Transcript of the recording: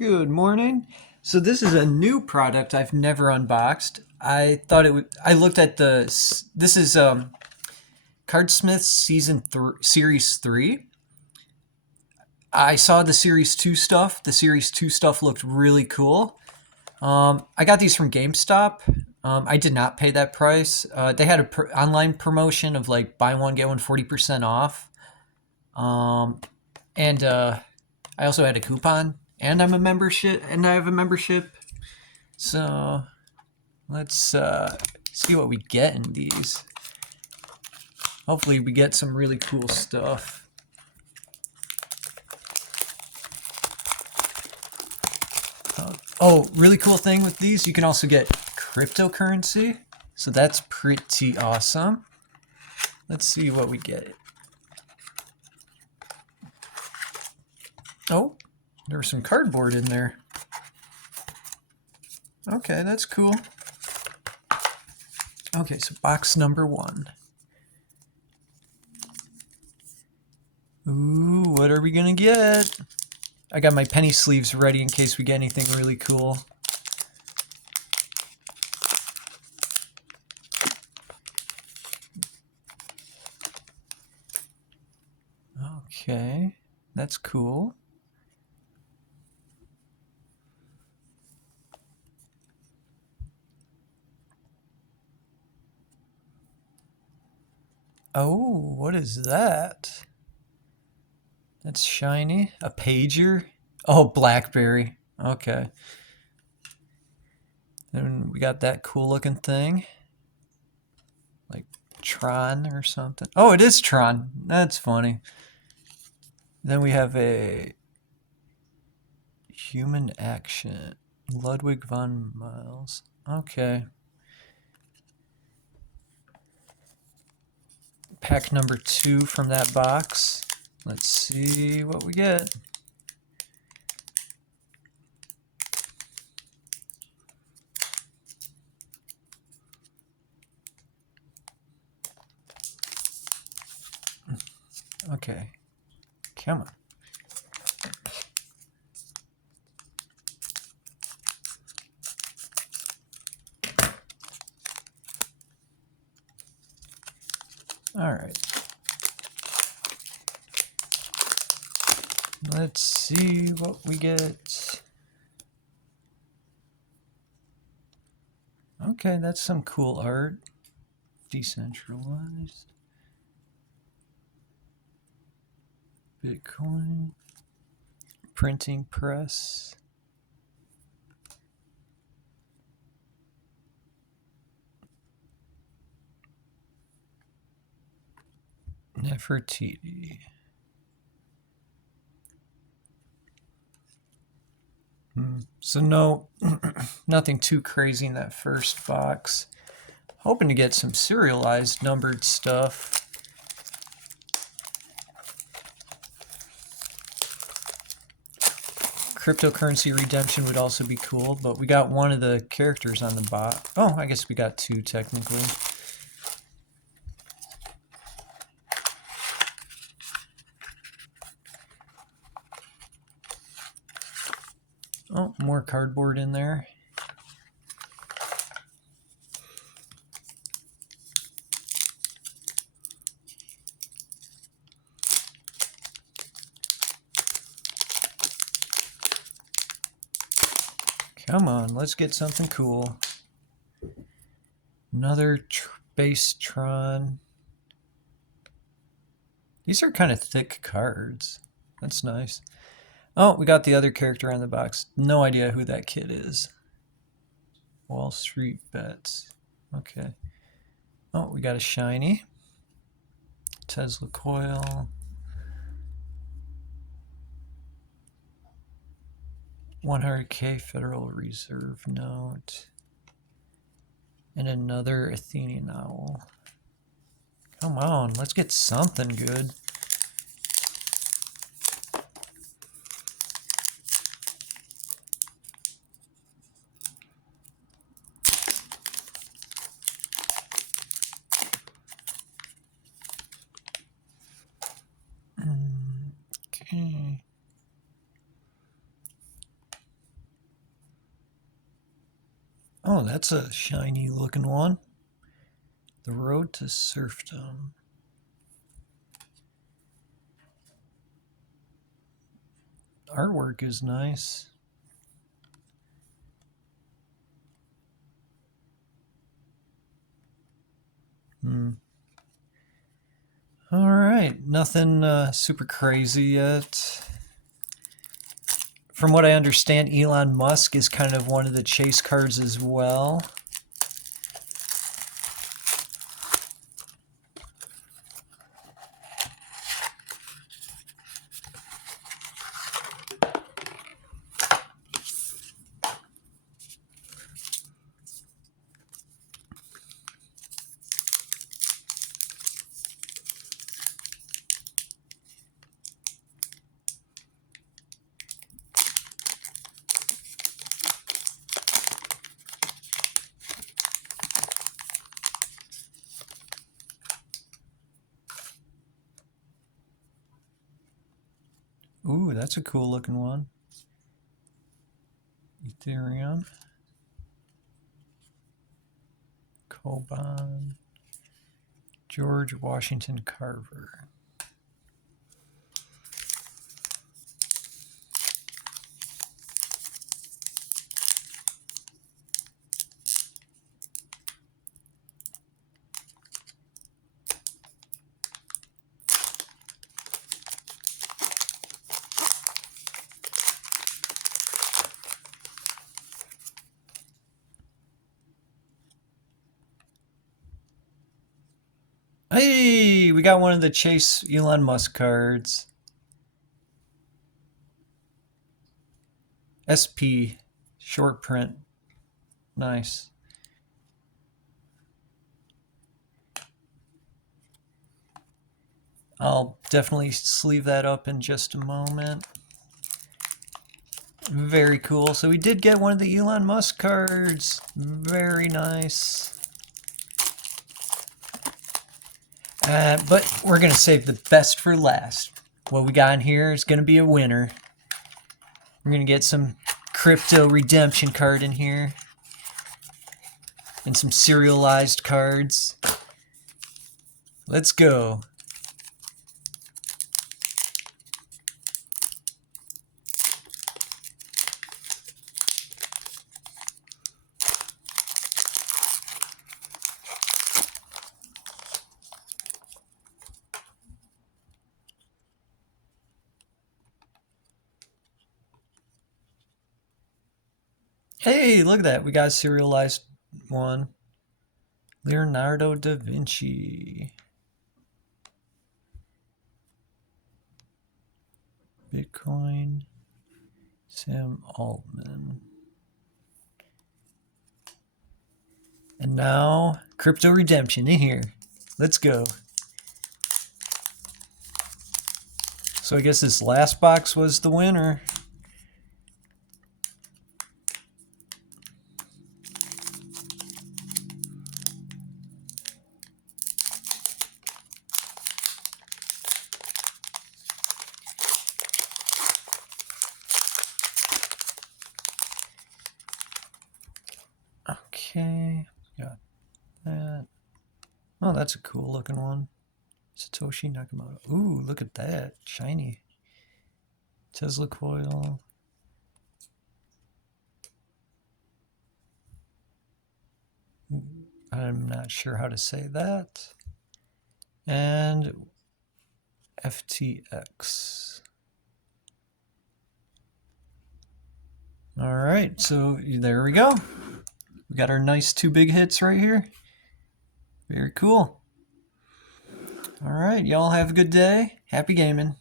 Good morning. So this is a new product I've never unboxed. I thought it would. I looked at This is Cardsmiths Series 3. I saw the Series 2 stuff. The Series 2 stuff looked really cool. I got these from GameStop. I did not pay that price. They had a online promotion of like buy one get one 40% off. And I also had a coupon, and I have a membership. So let's see what we get in these. Hopefully we get some really cool stuff. Oh, really cool thing with these, you can also get cryptocurrency. So that's pretty awesome. Let's see what we get. Oh, there was some cardboard in there. Okay, that's cool. Okay, so box number 1. Ooh, what are we gonna get? I got my penny sleeves ready in case we get anything really cool. Okay, that's cool. Oh, what is that? That's shiny. A pager? Oh, BlackBerry. Okay. Then we got that cool looking thing. Like Tron or something. Oh, it is Tron. That's funny. Then we have a human action. Ludwig von Miles. Okay. Pack number 2 from that box. Let's see what we get. Okay. Come on. All right. Let's see what we get. Okay, that's some cool art. Decentralized. Bitcoin. Printing press. Nefertiti. So no, nothing too crazy in that first box. Hoping to get some serialized numbered stuff. Cryptocurrency redemption would also be cool, but we got one of the characters on the box. Oh, I guess we got 2 technically. Oh, more cardboard in there. Come on, let's get something cool. Another base Tron. These are kind of thick cards. That's nice. Oh, we got the other character on the box. No idea who that kid is. Wall Street Bets. Okay. Oh, we got a shiny. Tesla coil. 100K Federal Reserve note. And another Athenian owl. Come on, let's get something good. Okay. Oh, that's a shiny looking one. The Road to Serfdom. Artwork is nice. All right, nothing super crazy yet. From what I understand, Elon Musk is kind of one of the chase cards as well. Ooh, that's a cool looking one. Ethereum. Coban. George Washington Carver. Hey, we got one of the Chase Elon Musk cards. SP, short print. Nice. I'll definitely sleeve that up in just a moment. Very cool. So we did get one of the Elon Musk cards. Very nice. But we're going to save the best for last. What we got in here is going to be a winner. We're going to get some crypto redemption card in here. And some serialized cards. Let's go. Hey, look at that. We got a serialized one. Leonardo da Vinci. Bitcoin. Sam Altman. And now, crypto redemption in here. Let's go. So I guess this last box was the winner. Okay, got that. Oh, that's a cool looking one. Satoshi Nakamoto. Ooh, look at that. Shiny. Tesla coil. I'm not sure how to say that. And FTX. All right, so there we go. We got our nice 2 big hits right here. Very cool. All right, y'all have a good day. Happy gaming.